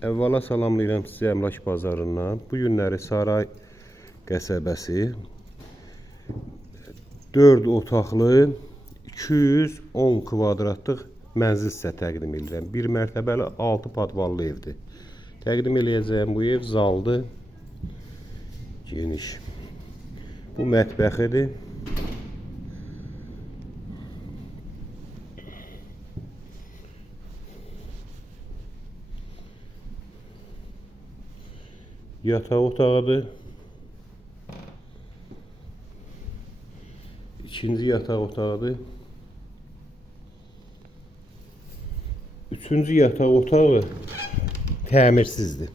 Əvvəla salamlayıram sizi əmlak bazarından. Bu günləri Saray qəsəbəsi 4 otaqlı 210 kvadratlıq mənzil sizə təqdim edirəm. 1 mərtəbəli 6 padvallı evdir. Təqdim eləyəcəyim bu ev zaldır. Geniş. Bu mətbəxidir. Yataq otağıdır. İkinci yataq otağıdır. Üçüncü yataq otağı təmirsizdir.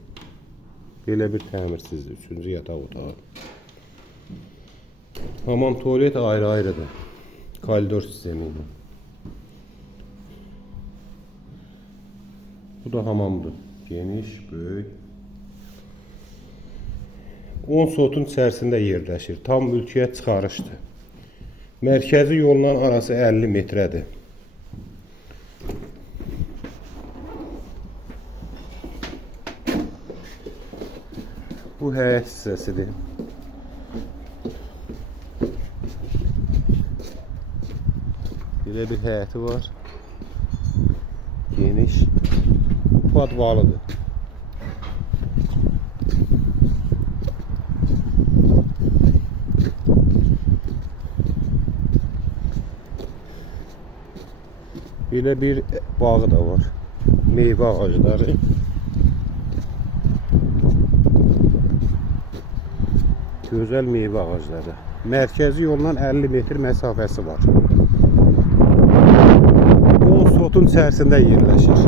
Belə bir təmirsizdir. Üçüncü yataq otağı. Hamam, tuvalet ayrı-ayrıdır. Koridor sistemi ilə. Bu da hamamdır. Geniş, böyük. 10 sotun içərisində yerləşir. Tam mülkiyyət çıxarışdır. Mərkəzi yolla arası 50 metrədir. Bu həyət hissəsidir. Belə bir həyəti var. Geniş. Bu padvalıdır. Belə bir bağı da var. Meyvə ağacları. Gözəl meyvə ağacları. Mərkəzi yolla 50 metr məsafəsi var. 10 sotun içərisində yerləşir.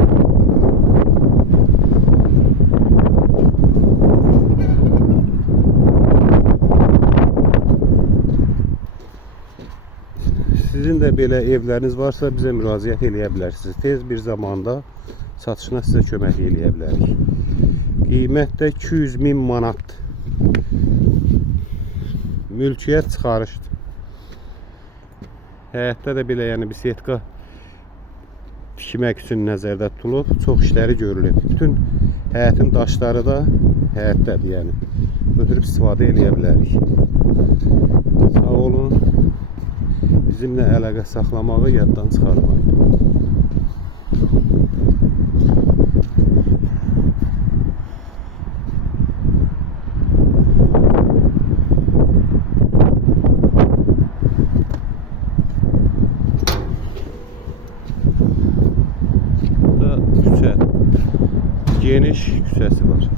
Sizin də belə evləriniz varsa bizə müraciət eləyə bilərsiniz. Tez bir zamanda satışına sizə kömək eləyə bilərik. Qiymət də 200.000 manat. Mülkiyyət çıxarışdır. Həyətdə də belə bisetka tikmək üçün nəzərdə tutulub, çox işləri görülüb. Bütün həyətin daşları da həyətdədir, götürüb istifadə eləyə bilərik. Sağ olun. Bizimlə əlaqə saxlamağı yaddan çıxarmayın. Burada küçə, geniş küçəsi var.